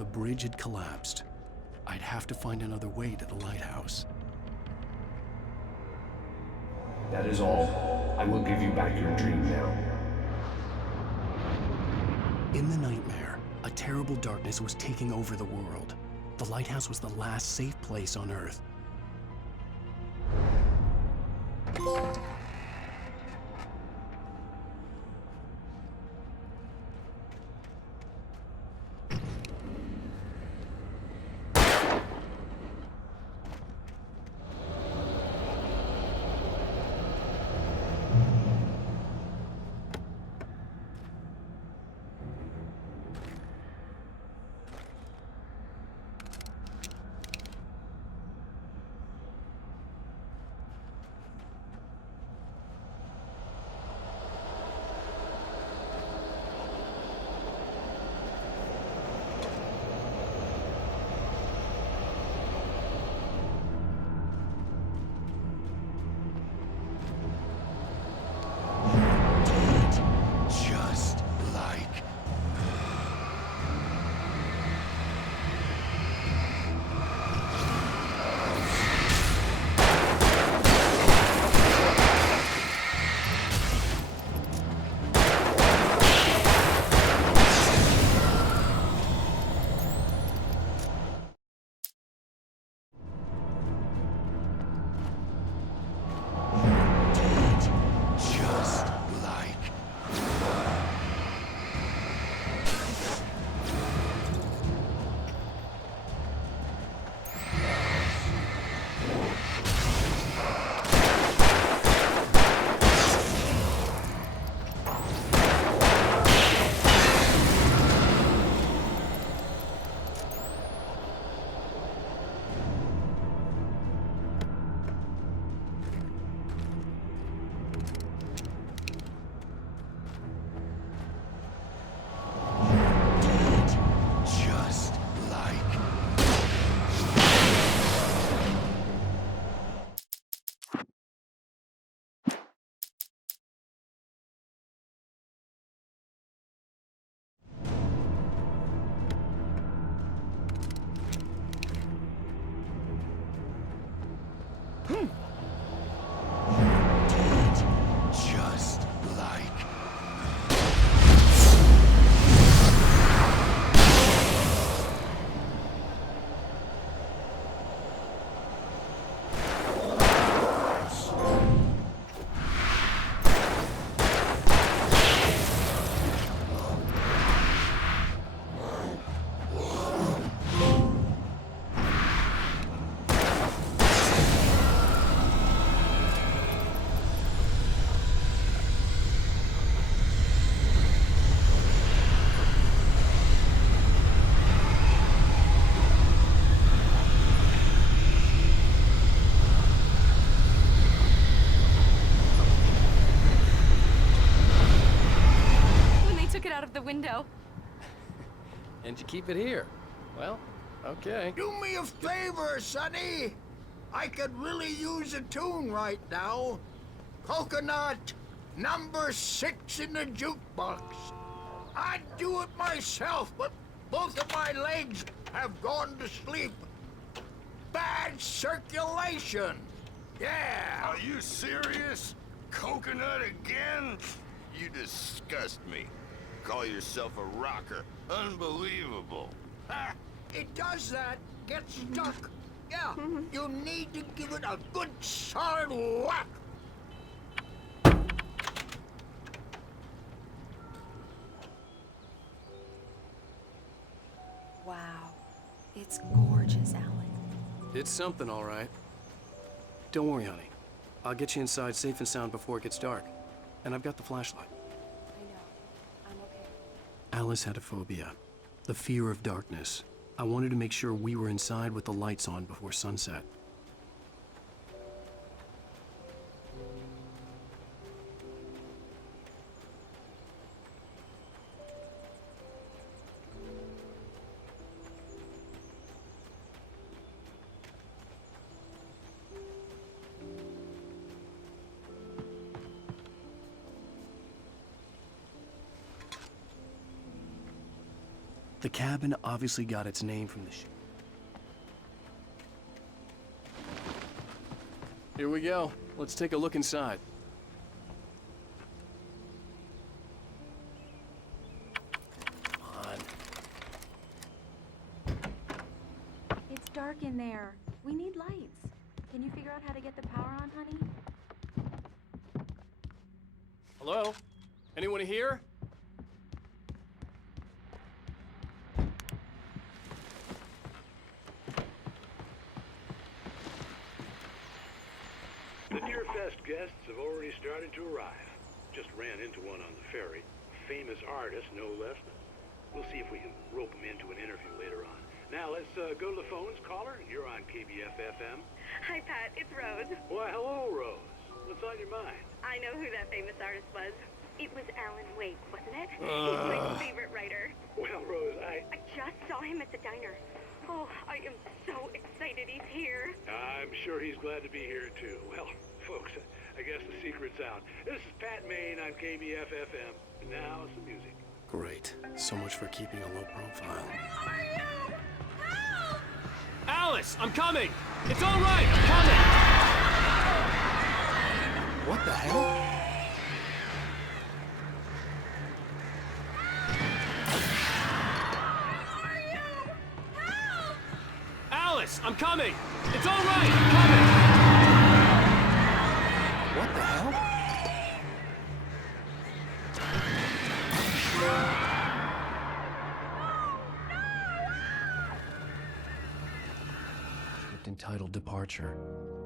The bridge had collapsed. I'd have to find another way to the lighthouse. That is all. I will give you back your dream now. In the nightmare, a terrible darkness was taking over the world. The lighthouse was the last safe place on Earth. The window. And you keep it here. Well, okay. Do me a favor, Sonny. I could really use a tune right now. Coconut, number 6 in the jukebox. I'd do it myself, but both of my legs have gone to sleep. Bad circulation. Yeah. Are you serious? Coconut again? You disgust me. Call yourself a rocker. Unbelievable. Ha! It does that. Gets stuck. Yeah, you need to give it a good solid whack. Wow. It's gorgeous, Alan. It's something, all right. Don't worry, honey. I'll get you inside safe and sound before it gets dark. And I've got the flashlight. Alice had a phobia, the fear of darkness. I wanted to make sure we were inside with the lights on before sunset. The cabin obviously got its name from the ship. Here we go. Let's take a look inside. Come on. It's dark in there. We need lights. Can you figure out how to get the power on, honey? Hello? Anyone here? The Deerfest guests have already started to arrive. Just ran into one on the ferry. Famous artist, no less. We'll see if we can rope him into an interview later on. Now, let's go to the phones. Caller, you're on KBF-FM. Hi, Pat. It's Rose. Why, hello, Rose. What's on your mind? I know who that famous artist was. It was Alan Wake, wasn't it? He's my favorite writer. Well, Rose, I just saw him at the diner. Oh, I am so excited he's here. I'm sure he's glad to be here, too. Well, folks, I guess the secret's out. This is Pat Maine on KBF-FM. And now, some music. Great. So much for keeping a low profile. Where are you? Help! Alice, I'm coming! It's all right, I'm coming! What the hell? Alice, I'm coming! It's all right, I'm coming! What the hell? Entitled Departure.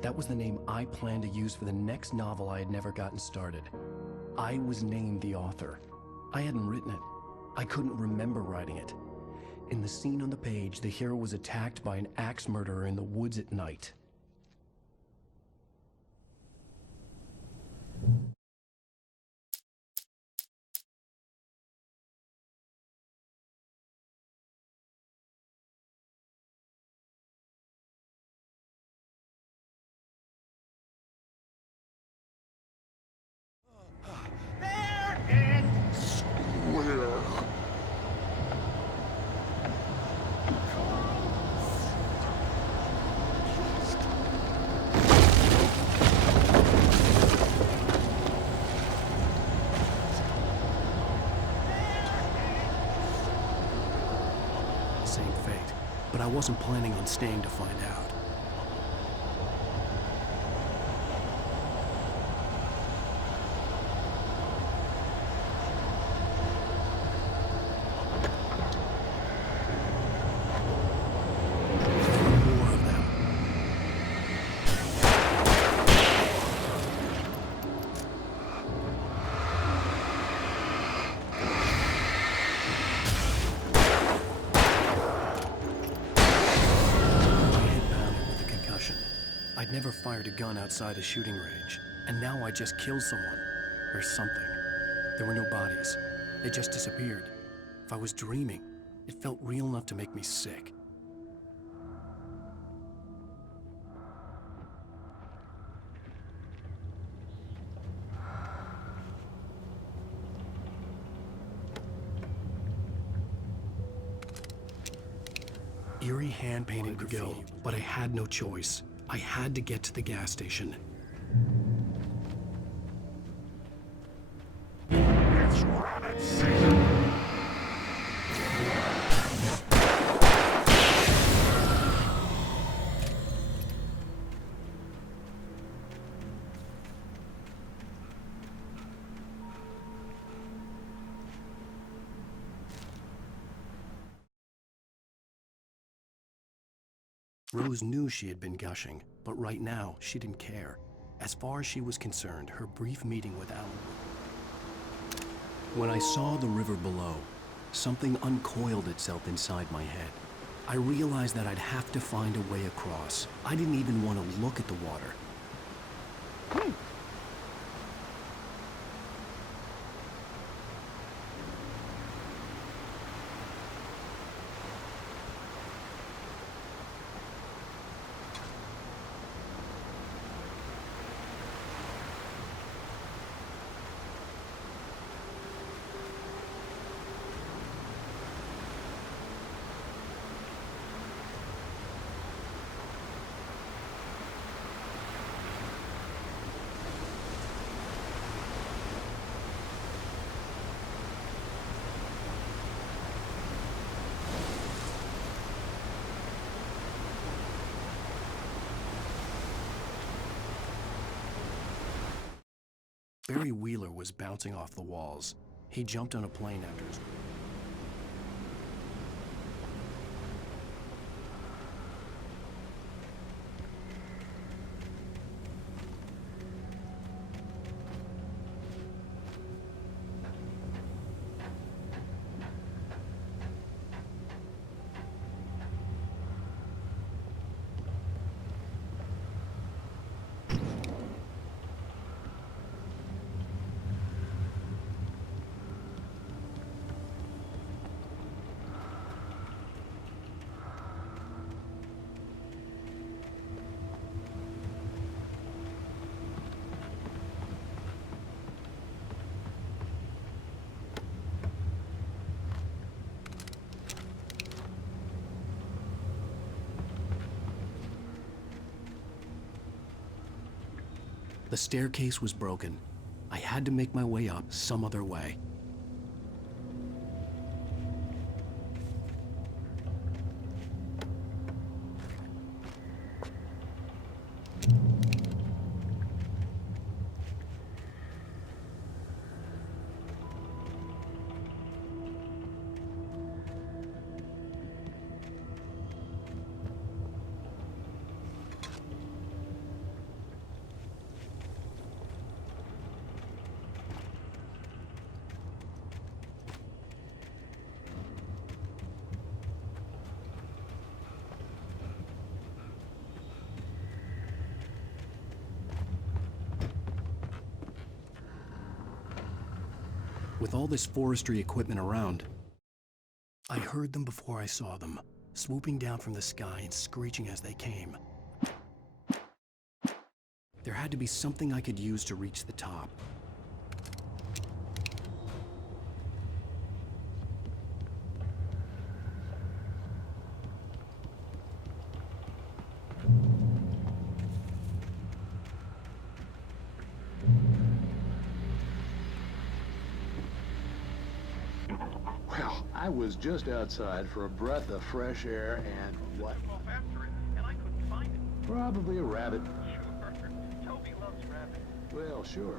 That was the name I planned to use for the next novel I had never gotten started. I was named the author. I hadn't written it. I couldn't remember writing it. In the scene on the page, the hero was attacked by an axe murderer in the woods at night. Same fate, but I wasn't planning on staying to find out. More of them. I'd never fired a gun outside a shooting range, and now I just killed someone. Or something. There were no bodies. They just disappeared. If I was dreaming, it felt real enough to make me sick. Eerie hand-painted graffiti, but I had no choice. I had to get to the gas station. It's rabbit season. Rose knew she had been gushing, but right now, she didn't care. As far as she was concerned, her brief meeting with Alan. When I saw the river below, something uncoiled itself inside my head. I realized that I'd have to find a way across. I didn't even want to look at the water. Barry Wheeler was bouncing off the walls. He jumped on a plane after his... The staircase was broken. I had to make my way up some other way. With all this forestry equipment around, I heard them before I saw them, swooping down from the sky and screeching as they came. There had to be something I could use to reach the top. Well, I was just outside for a breath of fresh air and what? Probably a rabbit. Sure. Toby loves rabbits. Well, sure.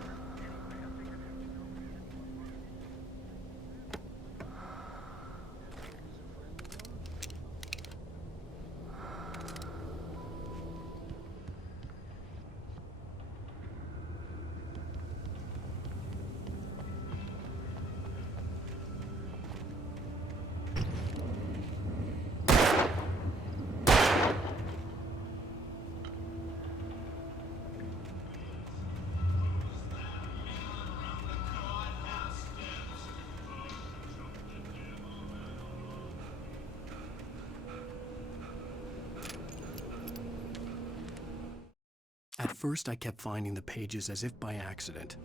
At first, I kept finding the pages as if by accident.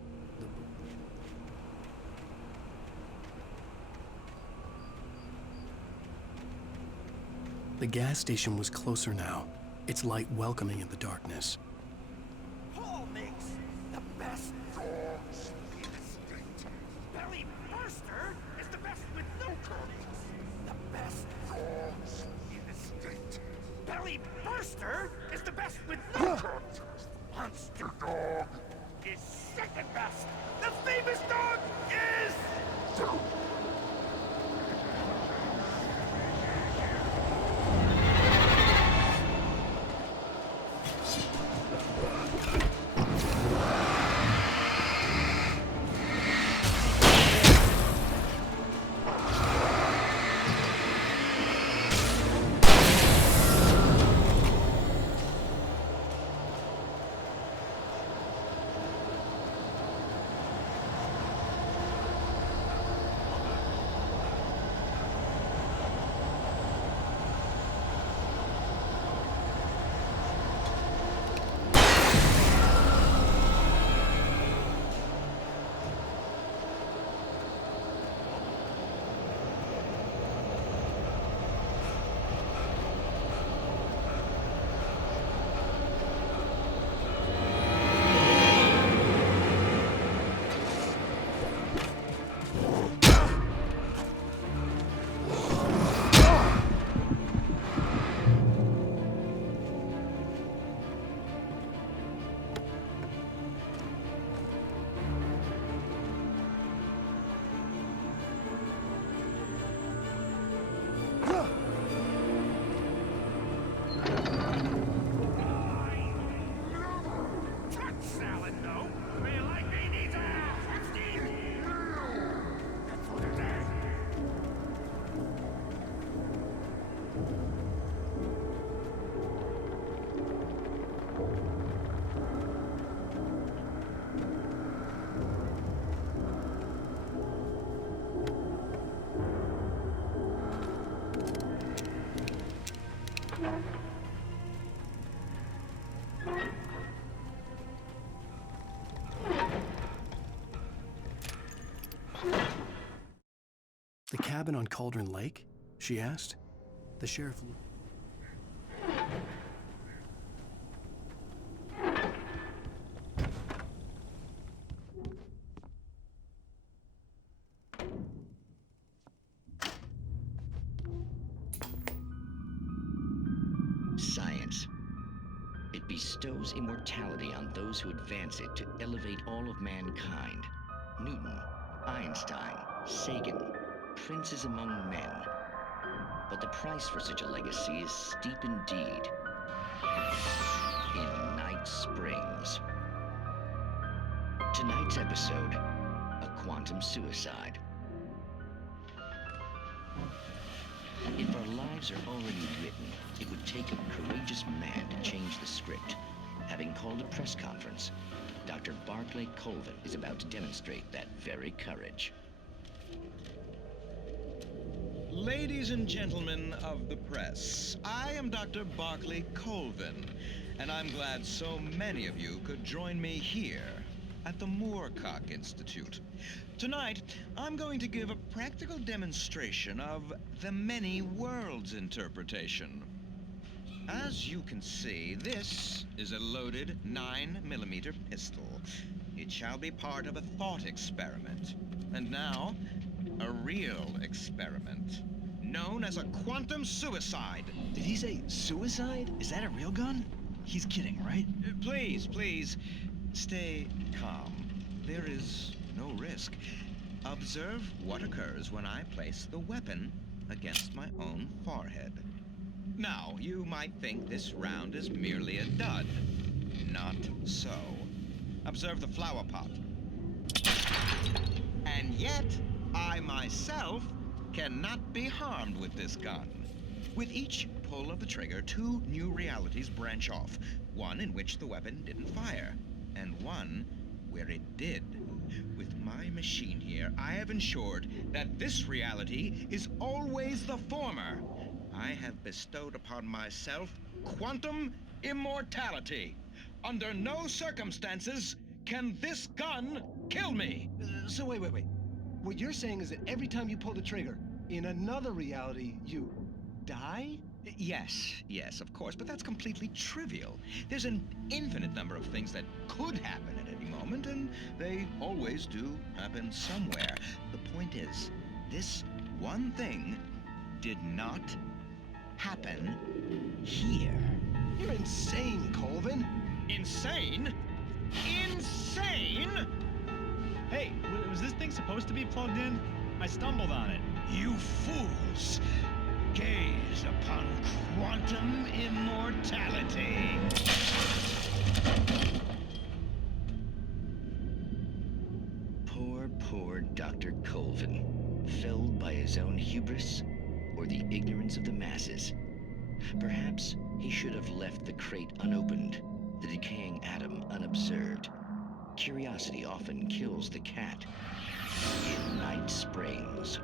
The gas station was closer now, its light welcoming in the darkness. Paul makes the best dogs in the state. Belly Burster is the best with no coatings. The best dogs in the state. Belly Burster is the best with no coatings. Monster Dog is second best. The famous dog is... Touch salad, though. Man like me needs a hefty. That's what it is. The cabin on Cauldron Lake? She asked. The sheriff... Science. It bestows immortality on those who advance it to elevate all of mankind. Newton, Einstein, Sagan, princes among men. But the price for such a legacy is steep indeed. In Night Springs. Tonight's episode, a quantum suicide. If our lives are already written, it would take a courageous man to change the script. Having called a press conference, Dr. Barclay Colvin is about to demonstrate that very courage. Ladies and gentlemen of the press, I am Dr. Barclay Colvin, and I'm glad so many of you could join me here at the Moorcock Institute. Tonight, I'm going to give a practical demonstration of the many worlds interpretation. As you can see, this is a loaded 9mm pistol. It shall be part of a thought experiment. And now, a real experiment, known as a quantum suicide. Did he say suicide? Is that a real gun? He's kidding, right? Please, stay calm. There is no risk. Observe what occurs when I place the weapon against my own forehead. Now, you might think this round is merely a dud. Not so. Observe the flower pot. And yet, I myself cannot be harmed with this gun. With each pull of the trigger, two new realities branch off. One in which the weapon didn't fire, and one where it did. With my machine here, I have ensured that this reality is always the former. I have bestowed upon myself quantum immortality. Under no circumstances can this gun kill me. So wait. What you're saying is that every time you pull the trigger, in another reality, you die? Yes, of course, but that's completely trivial. There's an infinite number of things that could happen at any moment, and they always do happen somewhere. The point is, this one thing did not happen here. You're insane, Colvin. Insane? Insane? Hey, was this thing supposed to be plugged in? I stumbled on it. You fools! Gaze upon quantum immortality. Poor Dr. Colvin, felled by his own hubris or the ignorance of the masses. Perhaps he should have left the crate unopened, the decaying atom unobserved. Curiosity often kills the cat. In Night Springs.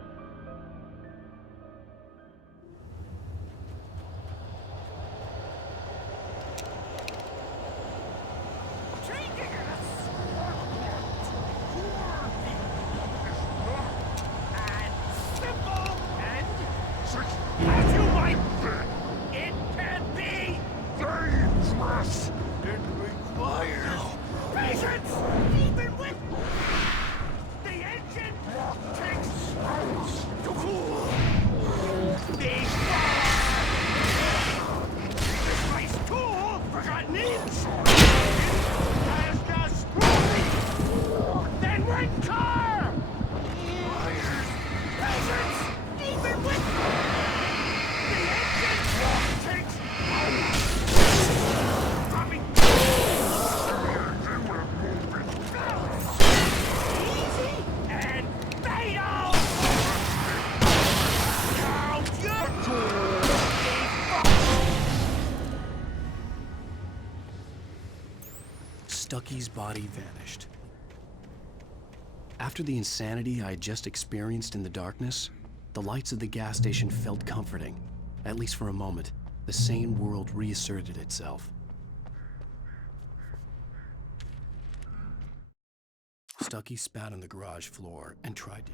Stucky's body vanished. After the insanity I had just experienced in the darkness, the lights of the gas station felt comforting. At least for a moment, the sane world reasserted itself. Stucky spat on the garage floor and tried to...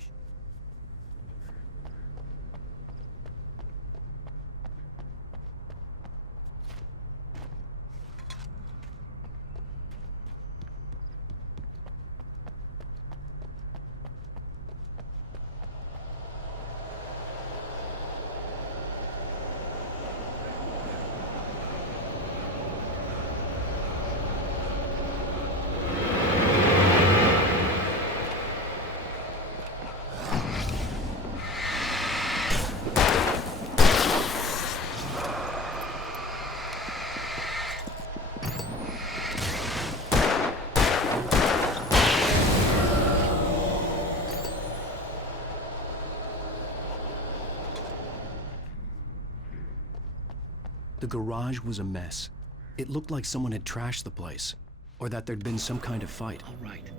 The garage was a mess. It looked like someone had trashed the place, or that there'd been some kind of fight. I'll write.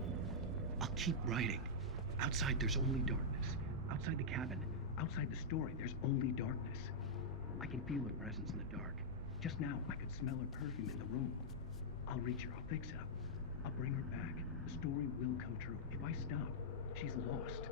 I'll keep writing. Outside, there's only darkness. Outside the cabin, outside the story, there's only darkness. I can feel her presence in the dark. Just now, I could smell her perfume in the room. I'll reach her. I'll fix it up. I'll bring her back. The story will come true. If I stop, she's lost.